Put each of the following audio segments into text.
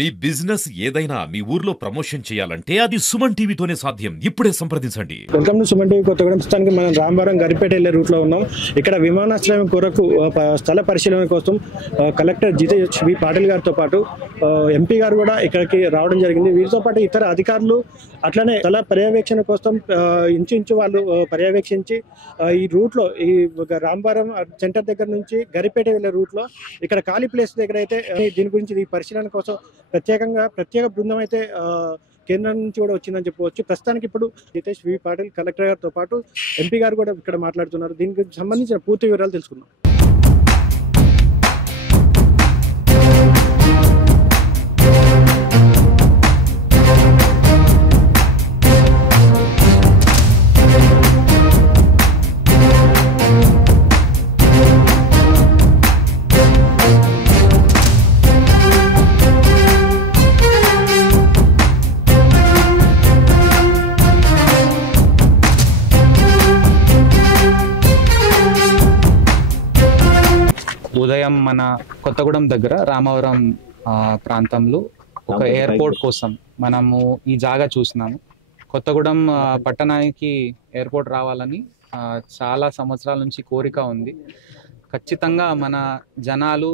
మీ business ఏదైనా మీ ఊర్లో promotion చేయాలంటే అది సుమన్ టీవీతోనే సాధ్యం. ఇప్పుడే సంప్రదించండి. Welcome to Suman TV Kothagudem. ప్రస్తుతానికి మనం రాంబారం గరిపేట వెళ్ళే రూట్లో ఉన్నాం. ఇక్కడ విమానాశ్రయం కొరకు స్థల పరిశీలన కోసం కలెక్టర్ జితేష్ వి పాటిల్ గారితో పాటు ఎంపీ గారు కూడా ఇక్కడికి రావడం జరిగింది. వీరితో పాటు ఇతర అధికారులు అట్లనే స్థల పర్యవేక్షణ కోసం ఇంచు వాళ్ళు పర్యవేక్షించి ఈ రూట్లో ఈ రాంబారం సెంటర్ దగ్గర నుంచి గరిపేట వెళ్ళే రూట్లో ఇక్కడ ఖాళీ ప్లేస్ దగ్గర అయితే దీని గురించి ఈ పరిశీలన కోసం ప్రత్యేక బృందం అయితే కేంద్రం నుంచి కూడా వచ్చిందని చెప్పవచ్చు. ప్రస్తుతానికి ఇప్పుడు జితేష్ వి పాటిల్ కలెక్టర్ గారితో పాటు ఎంపీ గారు కూడా ఇక్కడ మాట్లాడుతున్నారు. దీనికి సంబంధించిన పూర్తి వివరాలు తెలుసుకుందాం. ఉదయం మన కొత్తగూడెం దగ్గర రామవరం ప్రాంతంలో ఒక ఎయిర్పోర్ట్ కోసం మనము ఈ జాగా చూసినాము. కొత్తగూడెం పట్టణానికి ఎయిర్పోర్ట్ రావాలని చాలా సంవత్సరాల నుంచి కోరిక ఉంది. ఖచ్చితంగా మన జనాలు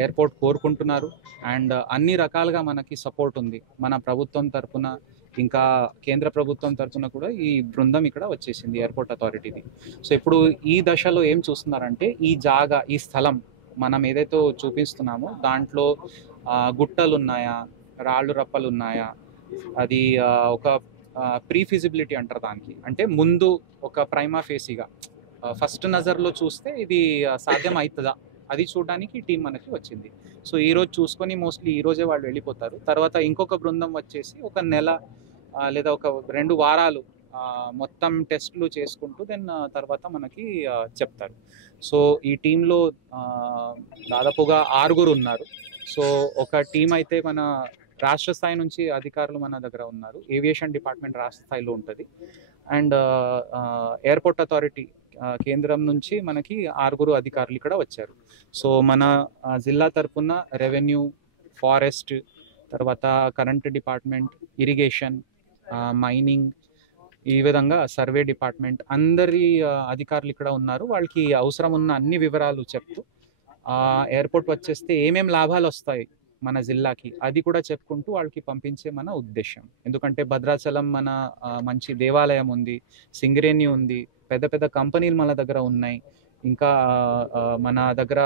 ఎయిర్పోర్ట్ కోరుకుంటున్నారు అండ్ అన్ని రకాలుగా మనకి సపోర్ట్ ఉంది. మన ప్రభుత్వం తరఫున ఇంకా కేంద్ర ప్రభుత్వం తరఫున కూడా ఈ బృందం ఇక్కడ వచ్చేసింది ఎయిర్పోర్ట్ అథారిటీది. సో ఇప్పుడు ఈ దశలో ఏం చూస్తున్నారంటే ఈ జాగా ఈ స్థలం మనం ఏదైతే చూపిస్తున్నామో దాంట్లో గుట్టలు ఉన్నాయా, రాళ్ళు రప్పలు ఉన్నాయా, అది ఒక ప్రీ ఫిజిబిలిటీ అంటారు దానికి. అంటే ముందు ఒక ప్రైమా ఫేసీగా ఫస్ట్ నజర్లో చూస్తే ఇది సాధ్యం అవుతుందా అది చూడడానికి టీం మనకి వచ్చింది. సో ఈరోజు చూసుకొని మోస్ట్లీ ఈరోజే వాళ్ళు వెళ్ళిపోతారు. తర్వాత ఇంకొక బృందం వచ్చేసి ఒక నెల లేదా ఒక 2 వారాలు మొత్తం టెస్ట్లు చేసుకుంటూ దెన్ తర్వాత మనకి చెప్తారు. సో ఈ టీంలో దాదాపుగా 6 ఉన్నారు. సో ఒక టీం అయితే మన రాష్ట్ర స్థాయి నుంచి అధికారులు మన దగ్గర ఉన్నారు. ఏవియేషన్ డిపార్ట్మెంట్ రాష్ట్ర స్థాయిలో ఉంటుంది అండ్ ఎయిర్పోర్ట్ అథారిటీ కేంద్రం నుంచి మనకి 6 అధికారులు ఇక్కడ వచ్చారు. సో మన జిల్లా తరపున రెవెన్యూ, ఫారెస్ట్, తర్వాత కరెంట్ డిపార్ట్మెంట్, ఇరిగేషన్, మైనింగ్, ఈ విధంగా సర్వే డిపార్ట్మెంట్ అందరి అధికారులు ఇక్కడ ఉన్నారు. వాళ్ళకి అవసరం ఉన్న అన్ని వివరాలు చెప్తూ ఎయిర్పోర్ట్ వచ్చేస్తే ఏమేం లాభాలు వస్తాయి మన జిల్లాకి అది కూడా చెప్పుకుంటూ వాళ్ళకి పంపించే మన ఉద్దేశం. ఎందుకంటే భద్రాచలం మన మంచి దేవాలయం ఉంది, సింగరేణి ఉంది, పెద్ద పెద్ద కంపెనీలు మన దగ్గర ఉన్నాయి. ఇంకా మన దగ్గర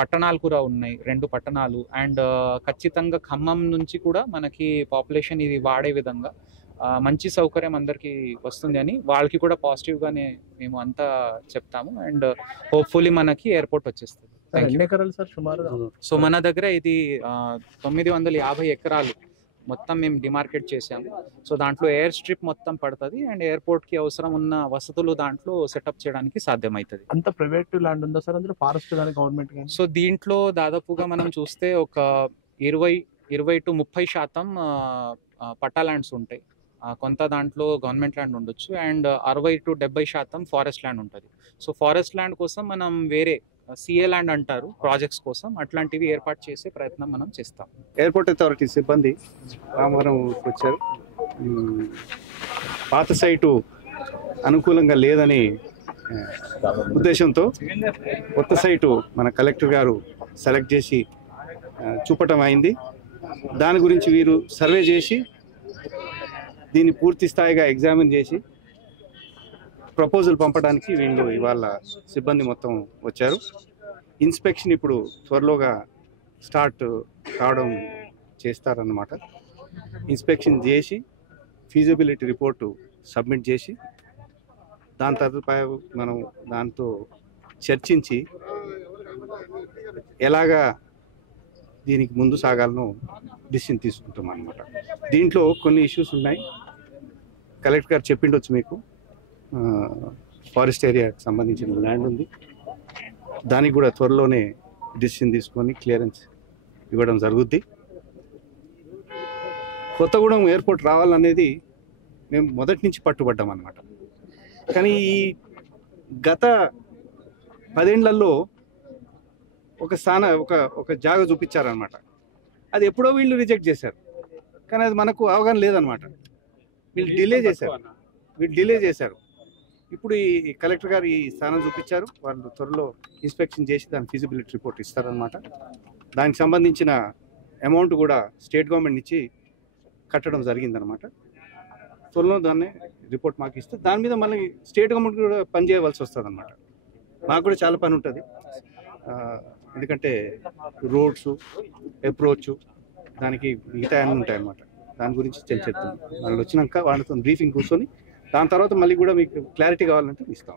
పట్టణాలు కూడా ఉన్నాయి, 2 పట్టణాలు అండ్ ఖచ్చితంగా ఖమ్మం నుంచి కూడా మనకి పాపులేషన్ ఇది వాడే విధంగా మంచి సౌకర్యం అందరికీ వస్తుంది అని వాళ్ళకి కూడా పాజిటివ్గానే మేము అంతా చెప్తాము అండ్ హోప్ఫుల్లీ మనకి ఎయిర్పోర్ట్ వచ్చేస్తుంది. సో మన దగ్గర ఇది 950 ఎకరాలు మొత్తం మేము డిమార్కెట్ చేసాము. సో దాంట్లో ఎయిర్ స్ట్రిప్ మొత్తం పడుతుంది అండ్ ఎయిర్పోర్ట్కి అవసరం ఉన్న వసతులు దాంట్లో సెటప్ చేయడానికి సాధ్యమవుతుంది. అంత ప్రైవేట్ ల్యాండ్ ఉందా సార్ అందులో, ఫారెస్ట్ కానీ గవర్నమెంట్ కానీ? సో దీంట్లో దాదాపుగా మనం చూస్తే ఒక 20 to 30% పట్టా ల్యాండ్స్ ఉంటాయి. కొంత దాంట్లో గవర్నమెంట్ ల్యాండ్ ఉండొచ్చు అండ్ 60 to 70% ఫారెస్ట్ ల్యాండ్ ఉంటుంది. సో ఫారెస్ట్ ల్యాండ్ కోసం మనం వేరే సిఏ ల్యాండ్ అంటారు ప్రాజెక్ట్స్ కోసం, అట్లాంటివి ఏర్పాటు చేసే ప్రయత్నం మనం చేస్తాం. ఎయిర్పోర్ట్ అథారిటీ సిబ్బంది రామవరం వచ్చారు. పాత సైటు అనుకూలంగా లేదని ఉద్దేశంతో కొత్త సైటు మన కలెక్టర్ గారు సెలెక్ట్ చేసి చూపటం అయింది. దాని గురించి వీరు సర్వే చేసి దీన్ని పూర్తి స్థాయిగా ఎగ్జామిన్ చేసి ప్రపోజల్ పంపడానికి వీళ్ళు ఇవాళ సిబ్బంది మొత్తం వచ్చారు. ఇన్స్పెక్షన్ ఇప్పుడు త్వరలోగా స్టార్ట్ కావడం చేస్తారన్నమాట. ఇన్స్పెక్షన్ చేసి ఫీజిబిలిటీ రిపోర్టు సబ్మిట్ చేసి దాని తర్వాత మనం దాంతో చర్చించి ఎలాగా దీనికి ముందు సాగాలనో డిసిషన్ తీసుకుంటాం అన్నమాట. దీంట్లో కొన్ని ఇష్యూస్ ఉన్నాయి, కలెక్టర్ గారు చెప్పిండొచ్చు మీకు. ఫారెస్ట్ ఏరియాకి సంబంధించిన ల్యాండ్ ఉంది, దానికి కూడా త్వరలోనే డిసిషన్ తీసుకొని క్లియరెన్స్ ఇవ్వడం జరుగుద్ది. కొత్తగూడెం ఎయిర్పోర్ట్ రావాలనేది మేము మొదటి నుంచి పట్టుబడ్డాం అన్నమాట. కానీ ఈ గత 10 ఏళ్లలో ఒక జాగ చూపించారనమాట. అది ఎప్పుడో వీళ్ళు రిజెక్ట్ చేశారు, కానీ అది మనకు అవగాహన లేదనమాట. వీళ్ళు డిలే చేశారు. ఇప్పుడు ఈ కలెక్టర్ గారు ఈ స్థానం చూపించారు. వాళ్ళు త్వరలో ఇన్స్పెక్షన్ చేసి దాని ఫీజిబిలిటీ రిపోర్ట్ ఇస్తారనమాట. దానికి సంబంధించిన అమౌంట్ కూడా స్టేట్ గవర్నమెంట్ నుంచి కట్టడం జరిగిందనమాట. త్వరలో దాన్ని రిపోర్ట్ మాకు ఇస్తే దాని మీద మళ్ళీ స్టేట్ గవర్నమెంట్ కూడా పని చేయవలసి వస్తుంది అనమాట. మాకు కూడా చాలా పని ఉంటుంది, ఎందుకంటే రోడ్స్, అప్రోచ్, దానికి మిగతా అన్నీ ఉంటాయి అన్నమాట. దాని గురించి చర్చిద్దాం. వాళ్ళు వచ్చినాక వాళ్ళతో బ్రీఫింగ్ కూర్చొని దాని తర్వాత మళ్ళీ కూడా మీకు క్లారిటీ కావాలంటే ఇస్తాం.